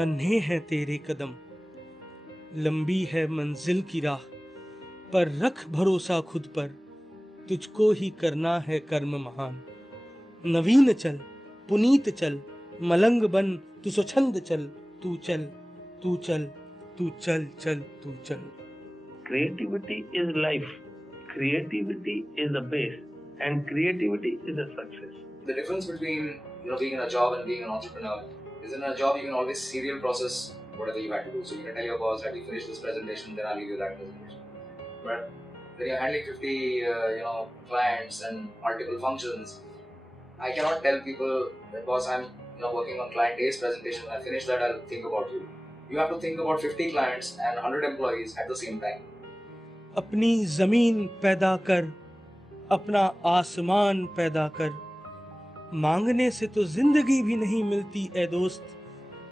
नन्हे हैं तेरे कदम, लंबी है मंजिल की राह, पर रख भरोसा खुद पर, तुझको ही करना है कर्म महान। नवीन चल, पुनीत चल, मलंग बन, तू स्वच्छंद चल, तू चल, तू चल, तू चल, चल, तू चल। Creativity is life. Creativity is the base, and creativity is a success. The difference between being in a job and being an entrepreneur is in a job you can always serial process whatever you had to do. So you can tell your boss that you finish this presentation, then I'll give you that presentation. But when you're handling 50 clients and multiple functions, I cannot tell people that boss I'm working on client A's presentation. When I finish that, I'll think about you. You have to think about 50 clients and 100 employees at the same time. अपनी जमीन पैदा कर, अपना आसमान पैदा कर, मांगने से तो जिंदगी भी नहीं मिलती ए दोस्त,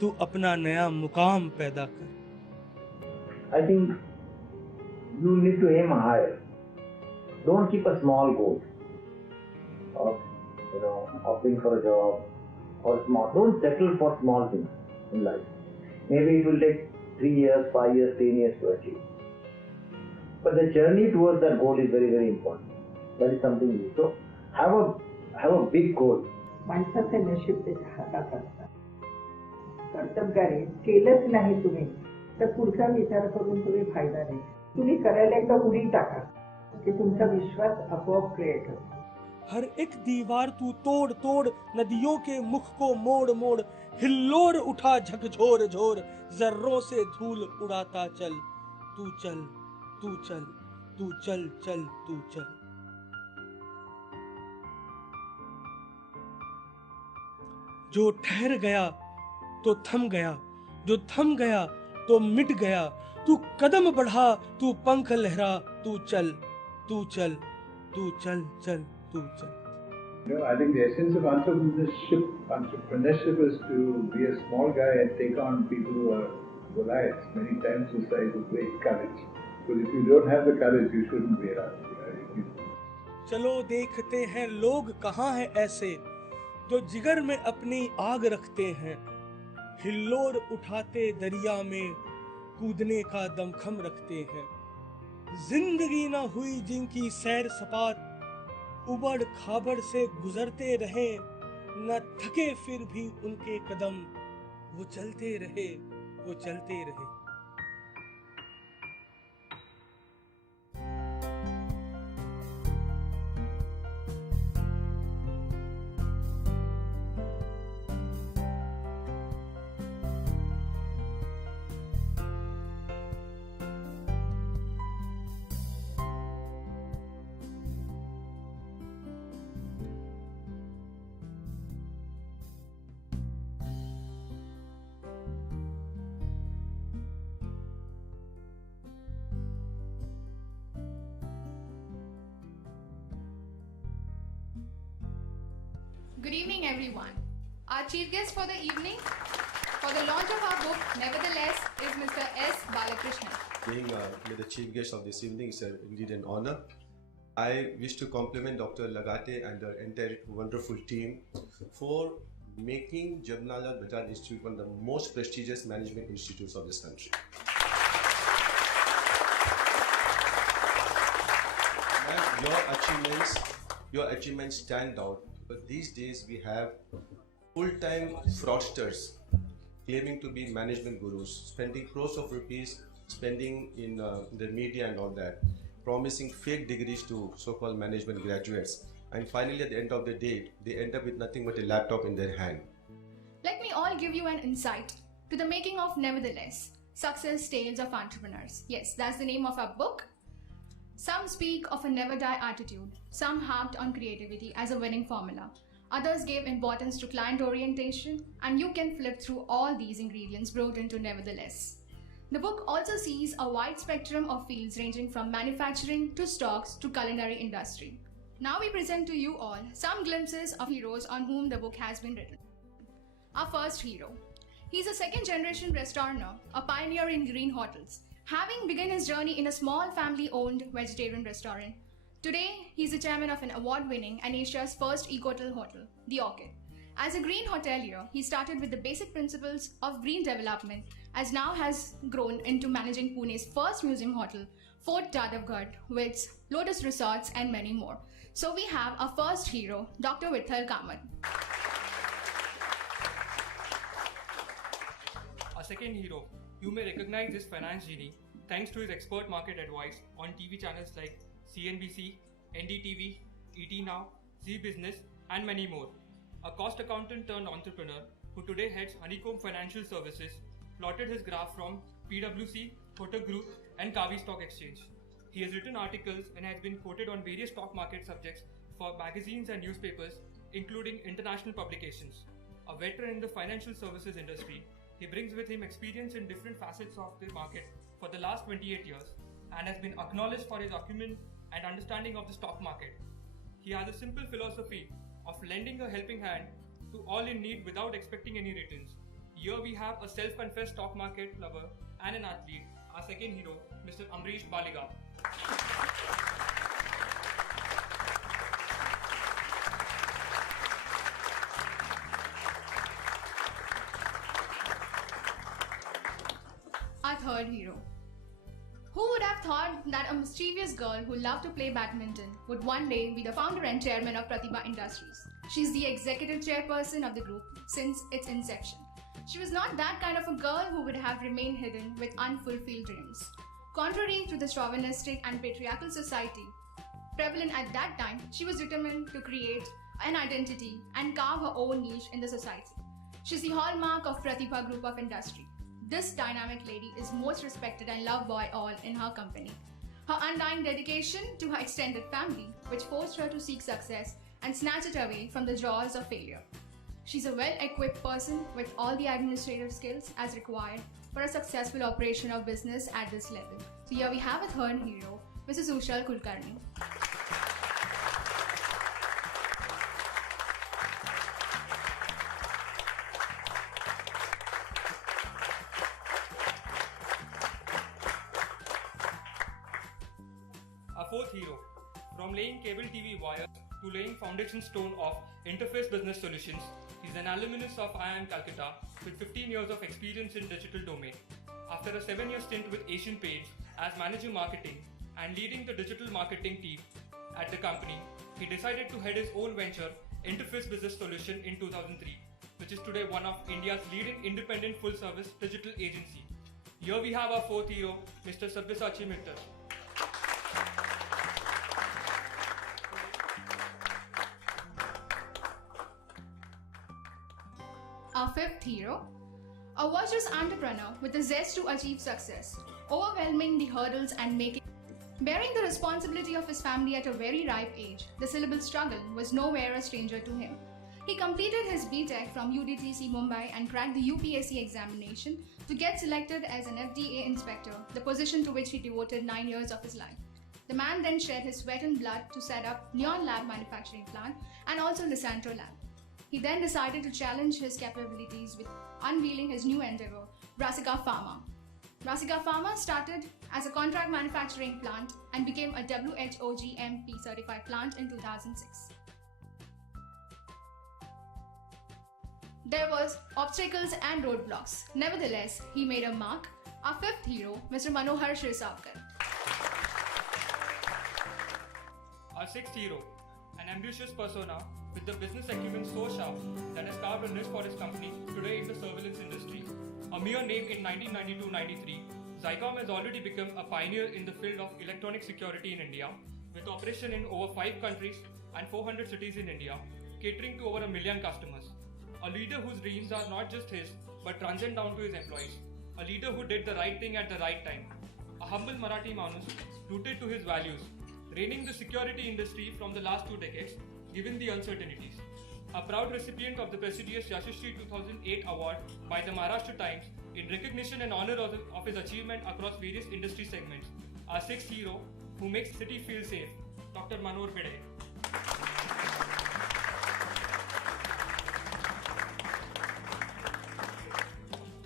तू अपना नया मुकाम पैदा कर। I think you need to aim higher. Don't keep a small goal of opting for a job or small. Don't settle for small things in life. Maybe it will take 3 years, 5 years, 10 years to achieve. But the journey towards that goal is very, very important. That is something new. So have a big goal. माणसाचे नशीब त्याच्या हातात असतात. कर्तबगारी केलंच नाही तुम्ही तर पुढचा विचार करून तुम्ही फायदा नाही. तुम्ही करायला एकदा उडी टाका की तुमचा विश्वास आपोआप क्रिएट होतो. हर एक दीवार तू तोड़ तोड़, नदियों के मुख को मोड़ मोड़, हिल्लोर उठा झकझोर झोर, जर्रों से धूल उड़ाता चल, तू चल, तू चल, तू चल, चल, तू चल। जो ठहर गया तो थम गया, जो थम गया तो मिट गया, तू कदम बढ़ा, तू पंख लहरा, तू चल, तू चल, तू चल, चल, तू चल। I think the essence of entrepreneurship is to be a small guy and take on people who are Goliaths, many times the size of great courage. Because if you don't have the courage, you shouldn't be around. चलो देखते हैं लोग कहाँ हैं ऐसे जो जिगर में अपनी आग रखते हैं, हिल्लोर उठाते दरिया में कूदने का दमखम रखते हैं। जिंदगी ना हुई जिनकी सैर सपाट, उबड़ खाबड़ से गुजरते रहे, न थके फिर भी उनके कदम, वो चलते रहे, वो चलते रहे। Good evening, everyone. Our chief guest for the evening, for the launch of our book, Nevertheless, is Mr. S. Balakrishnan. Being the chief guest of this evening is indeed an honor. I wish to compliment Dr. Lagate and the entire wonderful team for making Jabnalal Bajaj Institute one of the most prestigious management institutes of this country. And your achievements stand out. But these days we have full-time fraudsters claiming to be management gurus, spending crores of rupees, spending in the media and all that, promising fake degrees to so-called management graduates, and finally at the end of the day, they end up with nothing but a laptop in their hand. Let me all give you an insight to the making of Nevertheless, Success Tales of Entrepreneurs. Yes, that's the name of our book. Some speak of a never die attitude, some harped on creativity as a winning formula, others gave importance to client orientation, and you can flip through all these ingredients brought into Nevertheless. The book also sees a wide spectrum of fields ranging from manufacturing to stocks to culinary industry. Now we present to you all some glimpses of heroes on whom the book has been written. Our first hero. He's a second generation restaurateur, a pioneer in green hotels. Having begun his journey in a small family-owned vegetarian restaurant, today he's the chairman of an award-winning and Asia's first eco-hotel hotel, The Orchid. As a green hotelier, he started with the basic principles of green development, as now has grown into managing Pune's first museum hotel, Fort Tadavgarh, with Lotus Resorts and many more. So we have our first hero, Dr. Vitthal Kamath. Our second hero, you may recognize this finance genie thanks to his expert market advice on TV channels like CNBC, NDTV, ET Now, Zee Business, and many more. A cost accountant turned entrepreneur who today heads Honeycomb Financial Services, plotted his graph from PwC, Kotak Group, and Kavi Stock Exchange. He has written articles and has been quoted on various stock market subjects for magazines and newspapers, including international publications. A veteran in the financial services industry, he brings with him experience in different facets of the market for the last 28 years and has been acknowledged for his acumen and understanding of the stock market. He has a simple philosophy of lending a helping hand to all in need without expecting any returns. Here we have a self-confessed stock market lover and an athlete, our second hero, Mr. Amrish Baliga. Our third hero. Who would have thought that a mischievous girl who loved to play badminton would one day be the founder and chairman of Pratibha Industries? She's the executive chairperson of the group since its inception. She was not that kind of a girl who would have remained hidden with unfulfilled dreams. Contrary to the chauvinistic and patriarchal society prevalent at that time, she was determined to create an identity and carve her own niche in the society. She's the hallmark of Pratibha Group of Industry. This dynamic lady is most respected and loved by all in her company. Her undying dedication to her extended family, which forced her to seek success and snatch it away from the jaws of failure. She's a well-equipped person with all the administrative skills as required for a successful operation of business at this level. So here we have a third hero, Mrs. Ushal Kulkarni. Our fourth hero, from laying cable TV wires to laying foundation stone of Interface Business Solutions, he's an alumnus of IIM Calcutta with 15 years of experience in digital domain. After a 7-year stint with Asian Paints as manager marketing and leading the digital marketing team at the company, he decided to head his own venture, Interface Business Solution, in 2003, which is today one of India's leading independent full-service digital agency. Here we have our fourth hero, Mr. Sabyasachi Mittal. Our fifth hero, a virtuous entrepreneur with a zest to achieve success, overwhelming the hurdles and bearing the responsibility of his family at a very ripe age. The syllable struggle was nowhere a stranger to him. He completed his BTech from UDTC Mumbai and cracked the UPSC examination to get selected as an FDA inspector, the position to which he devoted 9 years of his life. The man then shed his sweat and blood to set up Neon Lab manufacturing plant and also Lysanto Lab. He then decided to challenge his capabilities with unveiling his new endeavor, Brassica Pharma. Brassica Pharma started as a contract manufacturing plant and became a WHO GMP certified plant in 2006. There was obstacles and roadblocks. Nevertheless, he made a mark. Our fifth hero, Mr. Manohar Shirsavkar. Our sixth hero, an ambitious persona with the business acumen so sharp that has carved a niche for his company today in the surveillance industry. A mere name in 1992-93, Zycom has already become a pioneer in the field of electronic security in India, with operation in over 5 countries and 400 cities in India, catering to over 1 million customers. A leader whose dreams are not just his, but transcend down to his employees. A leader who did the right thing at the right time. A humble Marathi Manus, rooted to his values, reigning the security industry from the last 2 decades, given the uncertainties. A proud recipient of the prestigious Yashashree 2008 award by the Maharashtra Times in recognition and honor of his achievement across various industry segments. Our sixth hero, who makes the city feel safe, Dr. Manor Bede.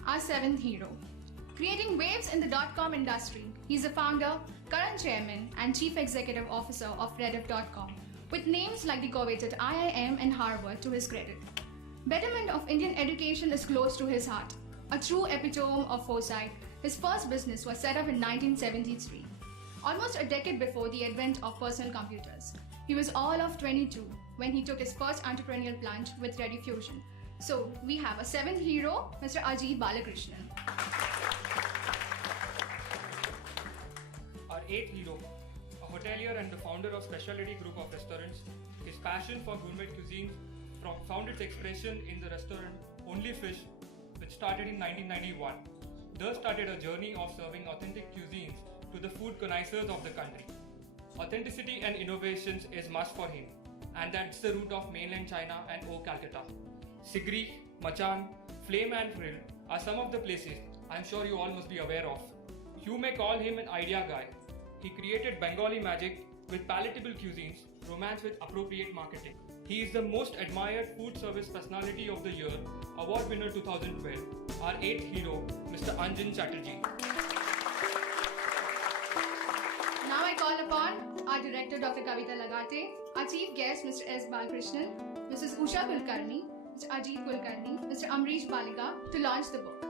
Our seventh hero. Creating waves in the .com industry, he's the founder, current chairman, and chief executive officer of Rediff.com, with names like the coveted IIM and Harvard to his credit. Betterment of Indian education is close to his heart. A true epitome of foresight, his first business was set up in 1973, almost a decade before the advent of personal computers. He was all of 22 when he took his first entrepreneurial plunge with Rediffusion. So we have a seventh hero, Mr. Ajit Balakrishnan. Our eighth hero, a hotelier and the founder of Specialty Group of Restaurants, his passion for gourmet cuisine found its expression in the restaurant Only Fish, which started in 1991. Thus started a journey of serving authentic cuisines to the food connoisseurs of the country. Authenticity and innovations is must for him, and that's the root of mainland China and O Calcutta. Sigri, Machan, Flame and Frill are some of the places I'm sure you all must be aware of. You may call him an idea guy. He created Bengali magic with palatable cuisines, romance with appropriate marketing. He is the most admired food service personality of the year, award winner 2012, our eighth hero, Mr. Anjan Chatterjee. Now I call upon our director, Dr. Kavita Lagate, our chief guest, Mr. S. Balakrishnan, Mrs. Usha Kulkarni, Mr. Ajit Kulkarni, Mr. Amrish Balika, to launch the book.